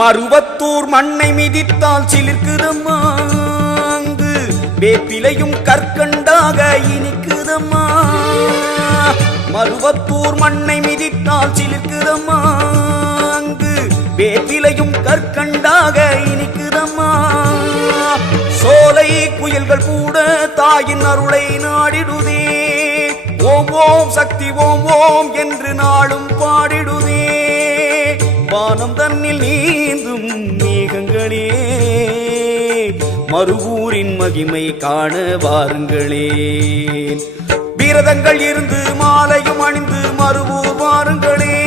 மருவத்தூர் மண்ணை மிதித்தால் சிலிர்க்குதம்மா, அங்கு வேப்பிலையும் கற்கண்டாக இனிக்குதம்மா. மருவத்தூர் மண்ணை மிதித்தால் சிலிர்க்குதம்மா, அங்கு வேப்பிலையும் கற்கண்டாக இனிக்குதம்மா. சோலை குயில்கள் கூட தாயின் அருளை நாடிடுதே, ஓம் ஓம் சக்தி ஓம் ஓம் என்று நாளும் பாடிடுதே. வானம் தன்னில் நீந்தும் மேகங்களே, மருவூரின் மகிமை காண வாருங்களே. விரதங்கள் இருந்து மாலையும் அணிந்து மருவூர் வாருங்களே.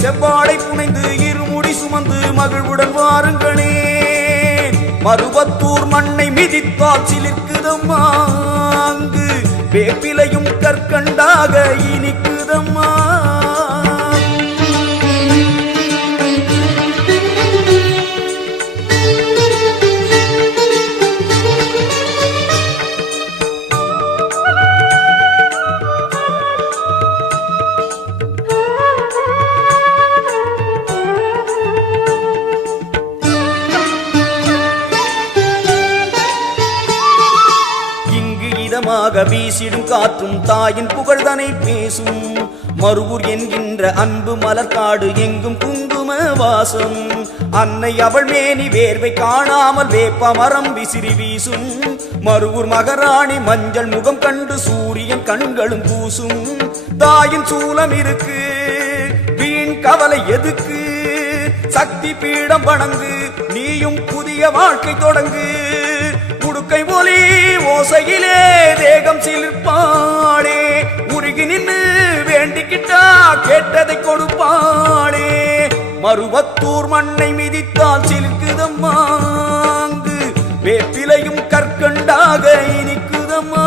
செவ்வாடை புனைந்து இருமுடி சுமந்து மகிழ்வுடன் வாருங்களே. மருவத்தூர் மண்ணை மிதித்தால் சிலிர்க்குதம்மா, அங்கு வேப்பிலையும் கற்கண்டாக இனிக்குதம்மா. வீசிடும் காற்றும் தாயின் புகழ்தனை பேசும். மருவூர் என்கின்ற அன்பு மலர்காடு எங்கும் குங்கும வாசம். அன்னை அவள் மேனி வேர்வை காணாமல் வேப்ப மரம் விசிறி வீசும். மருவூர் மகராணி மஞ்சள் முகம் கண்டு சூரியன் கண்களும் பூசும். தாயின் சூலம் இருக்கு, வீண் கவலை எதுக்கு, சக்தி பீடம் வணங்கு, நீயும் புதிய வாழ்க்கை தொடங்கு. உடுக்கை ஒலி ஓசையிலே தேகம் சிலிர்ப்பாளே, உருகி நின்று வேண்டிக்கிட்டா கேட்டதை கொடுப்பாளே. மருவத்தூர் மண்ணை மிதித்தால் சிலிர்க்குதம்மா, அங்கு வேப்பிலையும் கற்கண்டாக இனிக்குதம்மா.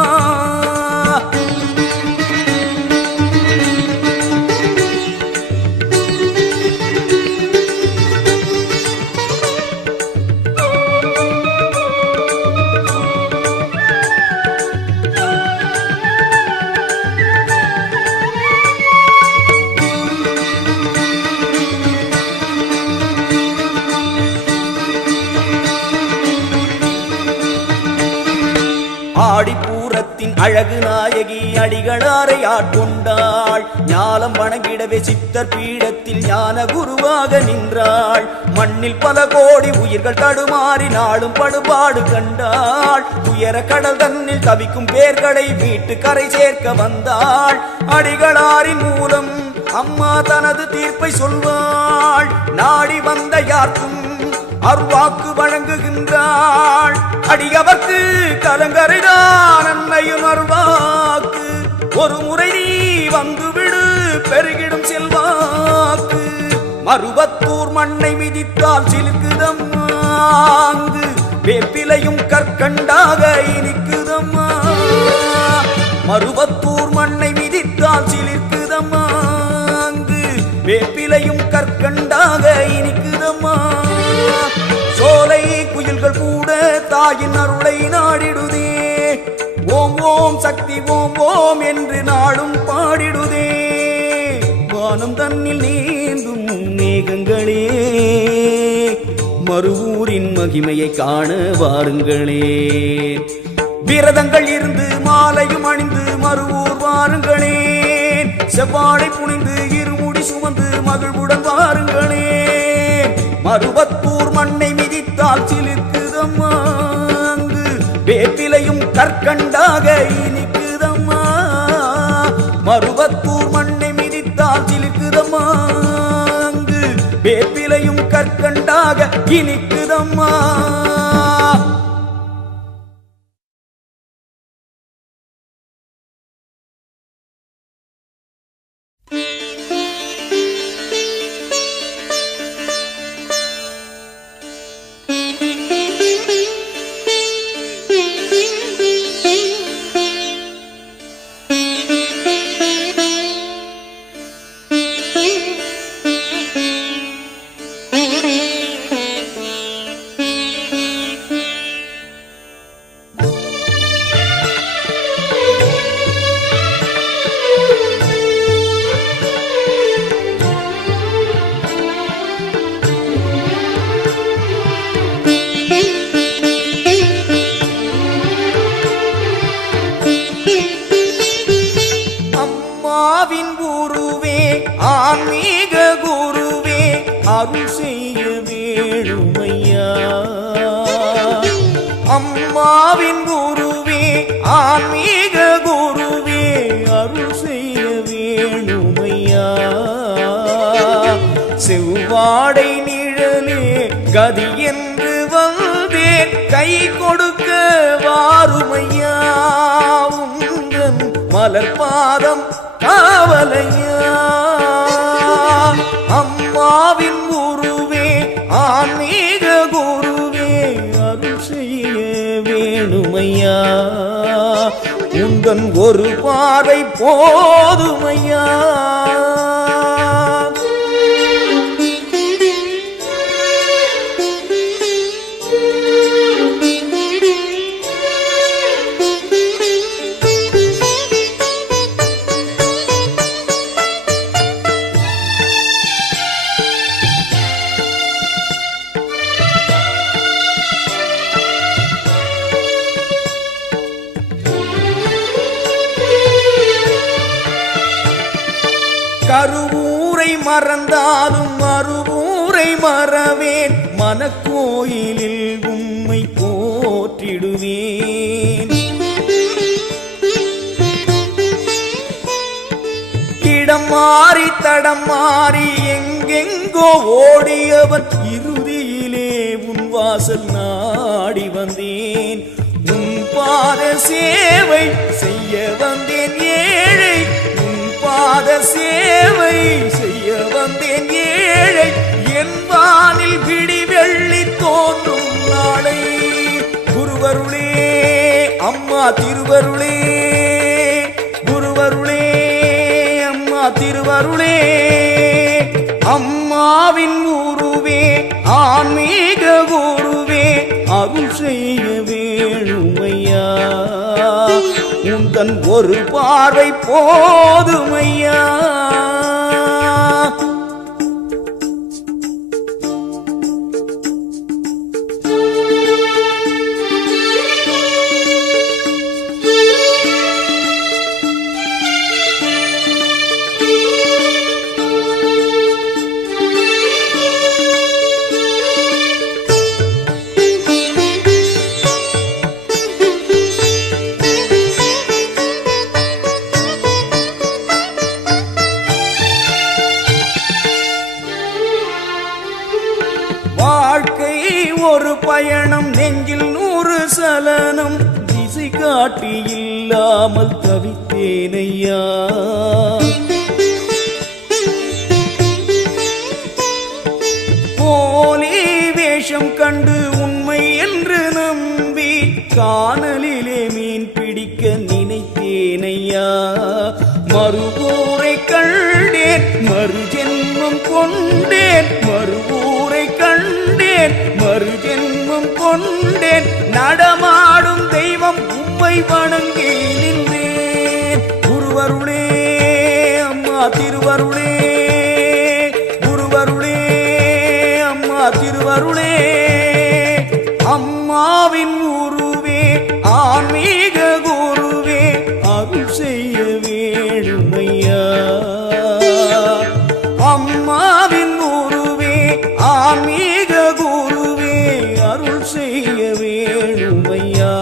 ஆடிப்பூரத்தின் அழகு நாயகி அடிகளாரை ஆட்கொண்டாள். ஞாலம் வணங்கிடவே சித்தர் பீடத்தில் ஞான குருவாக நின்றாள். மண்ணில் பல கோடி உயிர்கள் தடுமாறி நாளும் படுபாடு கண்டாள். உயர கடல் தன்னில் தவிக்கும் பேர்களை மீட்டு கரை சேர்க்க வந்தாள். அடிகளாரின் மூலம் அம்மா தனது தீர்ப்பை சொல்வாள். நாடி வந்த யாருக்கும் அருள்வாக்கு வழங்குகின்றாள். அடியவர்க்கு கலங்கரைதான் அன்னையும் அருள்வாக்கு. ஒரு முறை நீ வந்துவிடு பெருகிடும் செல்வாக்கு. மருவத்தூர் மண்ணை மிதித்தால் சிலிர்க்குதம்மா, அங்கு வேப்பிலையும் கற்கண்டாக இனிக்குதம்மா. மருவத்தூர் மண்ணை மிதித்தால் சிலிர்க்குதம்மா, அங்கு வேப்பிலையும் கற்கண்டாக இனிக்குதம்மா. சோலை குயில்கள் கூட தாயின் அருளை நாடிடுதே, ஓம் ஓம் சக்தி ஓம் ஓம் என்று நாளும் பாடிடுதே. வானம் தன்னில் நீந்தும் மேகங்களே, மருவூரின் மகிமையை காண வாருங்களே. விரதங்கள் இருந்து மாலையும் அணிந்து மருவூர் வாருங்களே. செவ்வாடை புனிந்து இருமுடி சுமந்து மகிழ்வுடன் வாருங்களே. மருவத்தூர் மண்ணை மிதித்தால் சிலிர்க்குதம்மா, அங்கு வேப்பிலையும் கற்கண்டாக இனிக்குதம்மா. மருவத்தூர் மண்ணை மிதித்தால் சிலிர்க்குதம்மா, அங்கு வேப்பிலையும் கற்கண்டாக இனிக்குதம்மா. அம்மாவின் குருவே ஆன்மீக குருவே அருள் செய்ய வேணுமையா. அம்மாவின் குருவே ஆன்மீக குருவே அருள் செய்ய வேணுமையா. செவ்வாடை நிழலே கதி என்று வந்தேன் கை கொடுக்க வாருமையா. உந்தன் மலர் பாதம் காவலையா. அம்மாவின் குருவே ஆன்மீக குருவே அருள் செய்ய வேணுமையா. உந்தன் ஒரு பார்வை போதுமையா. கருவூரை மறந்தாலும் மறுவூரை மறவேன். மனக்கோயிலில் உம்மை போற்றிடுவேன். இடம் மாறி தடம் மாறி எங்கெங்கோ ஓடியவன் இறுதியிலே உன் வாசல் நாடி வந்தேன். உன் பாத சேவை செய்ய வந்தேன் ஏழை. பாத சேவை செய்ய வந்தேன் ஏழை. என் வானில் பிடி வெள்ளி தோன்றும் நாளை. குருவருளே அம்மா திருவருளே. குருவருளே அம்மா திருவருளே. அம்மாவின் குருவே ஆன்மீக குருவே அருள் செய்ய வேணுமையா. உந்தன் ஒரு பார்வை போதுமையா. வாழ்க்கை ஒரு பயணம் நெஞ்சில் 100 சலனம். திசை காட்டி இல்லாமல் தவித்தேனையா. போலி வேஷம் கண்டு உண்மை என்று நம்பி காணலிலே மீன் பிடிக்க நினைத்தேனையா. மறுவூரை கண்டேன் மறுஜென்மம் கொண்டேன். மறுவூரை கண்டேன் மறுஜென்மம் கொண்டேன். நடமாடும் தெய்வம் உம்மை வணங்கி நின்றேன். குருவருளே அம்மா திருவருளே. குருவருளே அம்மா திருவருளே. அம்மாவின் குருவே ஆன்மீக குருவே அருள் செய்ய வேணுமையா. அம்மாவின் குருவே ஆன்மீக குருவே அருள் செய்ய வேணுமையா.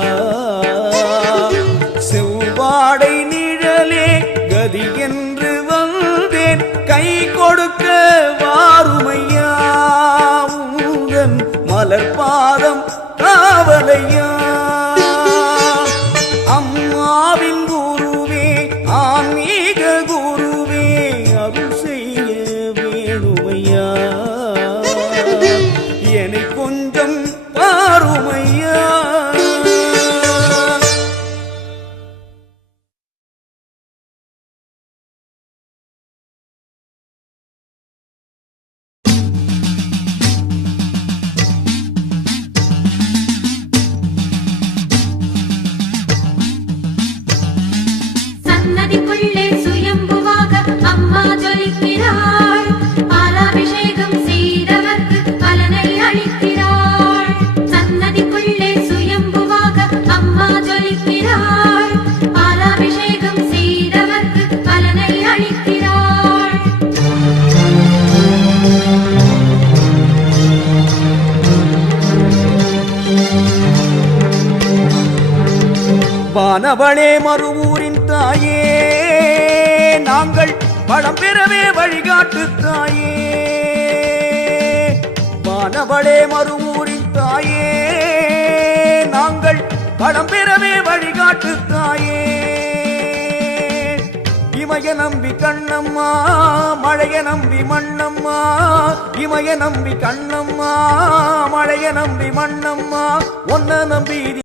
செவ்வாடை நிழலே கதி என்று வந்தேன் கை கொடுக்க வாருமையா. உந்தன் வானவளே மறுவூரின் தாயே நாங்கள் பழம் பெறவே வழிகாட்டு தாயே வானவளே மறுவூரின் தாயே நாங்கள் பழம் பெறவே வழிகாட்டு தாயே இமய நம்பி கண்ணம்மா மழைய நம்பி மண்ணம்மா இமய நம்பி கண்ணம்மா மழைய நம்பி மண்ணம்மா ஒன்ன நம்பி